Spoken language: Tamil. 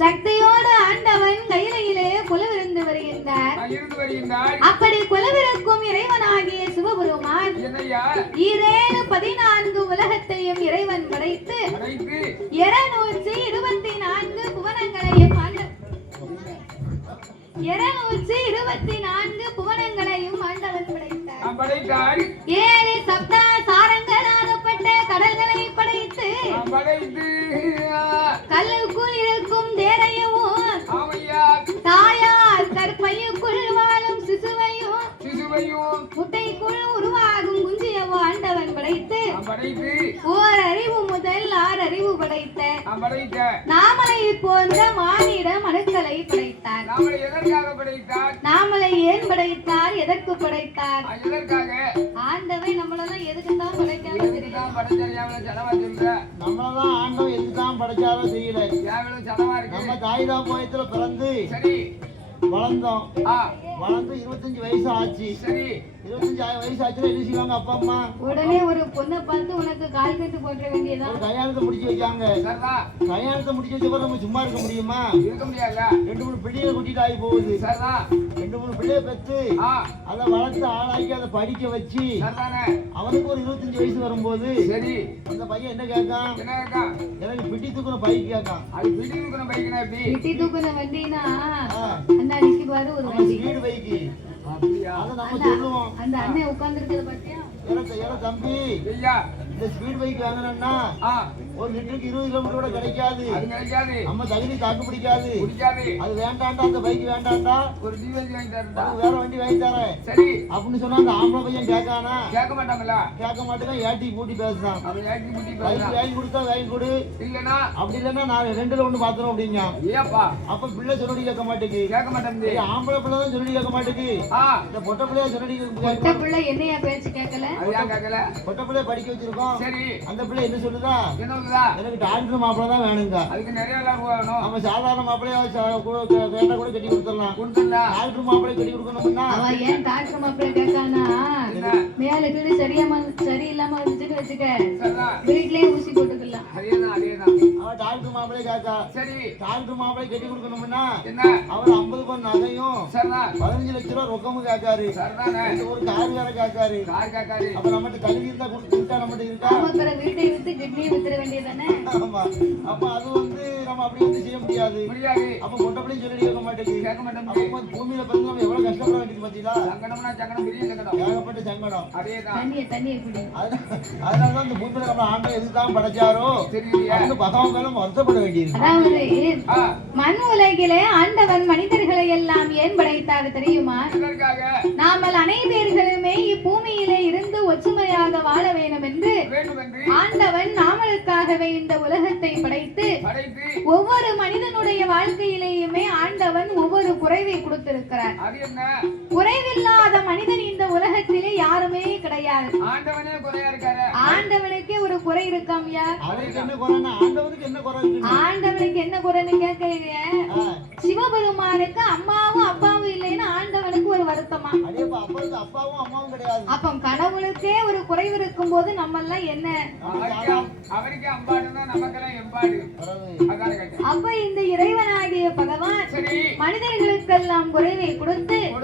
சக்தியோடு ஆண்டவன் கையிலே குலவிருந்து வருகின்றார். அப்படி குலவிருக்கும் இறைவனாகிய சிவபெருமான் 14 உலகத்தையும் இறைவன் படைத்து 224 புவனங்களையும் 224 புவனங்களையும் ஆண்டவன் படைத்தார். 7 சப்த சாரங்களாகப்பட்ட கடல்களை படைத்து கல்லுக்குள் இருக்கும் தேரையவும் தாயார் கற்பையுக்குள் வாழும் சிசுவையும் முட்டைக்குள் உருவாகும் குஞ்சியவோ ஆண்டவன் படைத்து ஓர் அறிவு முதல் 6 அறிவு படைத்த நாமலை போன்ற மானிட மனுக்களை படைத்தார். நாமலை ஏன் படைத்தார்? எதற்கு படைத்தார்? ஆண்டவன் நம்மளெல்லாம் எதுக்குதான் படைக்காம நம்மளதான் ஆண்டவன் எதுக்குதான் படைச்சாரோ தெரியல. நம்ம தாய் தான் போயத்துல பிறந்து வளர்ந்தோம். வளர்ந்து 25 வயசு ஆச்சு. 25 வயசு ஆச்சுன்னா என்ன செய்வாங்க அப்பா அம்மா? உடனே ஒரு பொண்ணை பார்த்து உனக்கு கால் கட்டு போட்ட வேண்டியதா? கல்யாணத்தை முடிச்சு வச்சாங்க. கல்யாணத்தை முடிச்சு வச்சப்ப நம்ம சும்மா இருக்க முடியுமா? இருக்க முடியாது. 2-3 பிள்ளைய கூட்டிட்டு ஆகி போகுது. 2-3 பிள்ளைய பெற்று அதை வளர்த்து ஆளாக்கி அதை படிக்க வச்சு அவனுக்கு ஒரு 25 வயசு வரும்போது அந்த பையன் என்ன கேட்கான்? எனக்கு பிடி தூக்குன பைக் கேட்கான். அது பிடி தூக்குன பைக்னா எப்படி? பிடி தூக்குன வண்டினா அந்த அடிக்கு பாரு ஒரு வண்டி ஸ்பீடு பைக். அப்படியே அத நம்ம சொல்லுவோம். அந்த அண்ணே உட்கார்ந்திருக்கிறது பாத்தியா? ஏற தம்பி ஐயா இந்த ஸ்பீட் பைக் வாங்கினோம்னா ஒரு லிட்டருக்கு 20 கிலோமீட்டர் கூட கிடைக்காது. நம்ம தகுதி தாக்கு பிடிக்காது. அது வேண்டாண்டா, அந்த பைக் வேண்டாண்டா, ஒரு டிவிஎஸ் வாங்கி தரேன், வேற வண்டி வாங்கி தரேன் சரி அப்படின்னு சொன்னா அந்த ஆம்பளை பையன் கேட்கானா? கேட்க மாட்டேங்க. ஏட்டி பூட்டி பேசுறான். பைக் வாங்கி கொடுத்தா வாங்கி கொடு, இல்லனா அப்படி இல்லன்னா நான் ரெண்டுல ஒண்ணு பாத்துறோம் அப்படிங்க. அப்ப பிள்ளை சொல்லி கேட்க மாட்டேங்குது. ஆம்பளை பிள்ளை தான் சொல்லி கேட்க மாட்டேங்குது. இந்த பொட்டை பிள்ளைய சொல்லி பொட்டை பிள்ளை என்னையா பேச்சு கேட்கல? பொட்டை பிள்ளைய படிக்க வச்சிருக்கோம். சரி, அந்த பிள்ளை என்ன சொல்லுதா? எனக்கு டாக்டர் மாப்பிள்ளை தான் வேணுங்க. அதுக்கு நிறைய வேணும். நம்ம சாதாரண மாப்பிள்ளைய கேட்டா கூட கட்டி கொடுத்துடலாம். டாக்டர் மாப்பிள்ளை கட்டி கொடுக்கணும்னா அவ ஏன் டாக்டர் மாப்பிள்ளை கேட்கானா? மேல கீழே சரியில்லாம வச்சுட்டு வச்சுக்க, வீட்லயே ஊசி போட்டுக்கலாம். அவ டாக்டர் மாப்பிள்ளை கேட்கா. சரி, டாக்டர் மாப்பிள்ளை கட்டி கொடுக்கணும்னா அவர் 50 பவுன் நகையும் 15 லட்சம் ரூபாய் ரொக்கமும் கேட்காரு. ஒரு கார் வேற கேட்காரு. அப்ப நம்மகிட்ட தகுதி இருந்தா கொடுத்தா நம்மகிட்ட இருக்கா? வீட்டை வித்து கிட்னியை வித்துற வேண்டியதானே? ஆமா. அப்ப அது நம்ம அப்படி வந்து செய்ய முடியாது. அப்ப பொட்டை பிள்ளையும் சொல்லி கேட்க மாட்டேங்குது. அப்ப பூமியில பிறந்து நம்ம எவ்வளவு கஷ்டப்பட வேண்டியது பாத்தீங்களா? ஏகப்பட்ட சங்கடம். தண்ணியை குடி. அதனாலதான் இந்த பூமியில நம்ம ஆண்டை எதுதான் படைச்சாரோ தெரியல, பகவான் மேல வருத்தப்பட வேண்டியது. அதாவது மண் உலகிலே ஆண்டவன் மனிதர்களை எல்லாம் ஏன் படைத்தார் தெரியுமா? நாமல் அனைவர்களுமே இப்பூமியிலே இருந்து ஒற்றுமையாக வாழ வேண்டும் என்று ஆண்டவன் நாமளுக்காகவே இந்த உலகத்தை படைத்து ஒவ்வொரு மனிதனுடைய வாழ்க்கையிலேயுமே ஆண்டவன் ஒவ்வொரு குறைவை கொடுத்திருக்கிறார். குறைவில்லாத மனிதன் இந்த உலகத்திலே யாருமே கிடையாது. ஆண்டவனுக்கே ஒரு குறை இருக்காம்யா. ஆண்டவனுக்கு என்ன குறைன்னு கேட்கறீங்க? சிவபெருமானுக்கு அம்மாவும் அப்பாவும் இல்லைன்னு ஆண்டவனுக்கு ஒரு வருத்தமா? அப்ப கடவுளுக்கே ஒரு குறைவு இருக்கும் போது நம்ம எல்லாம் என்ன? அப்ப இந்த இறைவனாகிய பகவான் மனிதர்களுக்கெல்லாம் குறைவை கொடுத்து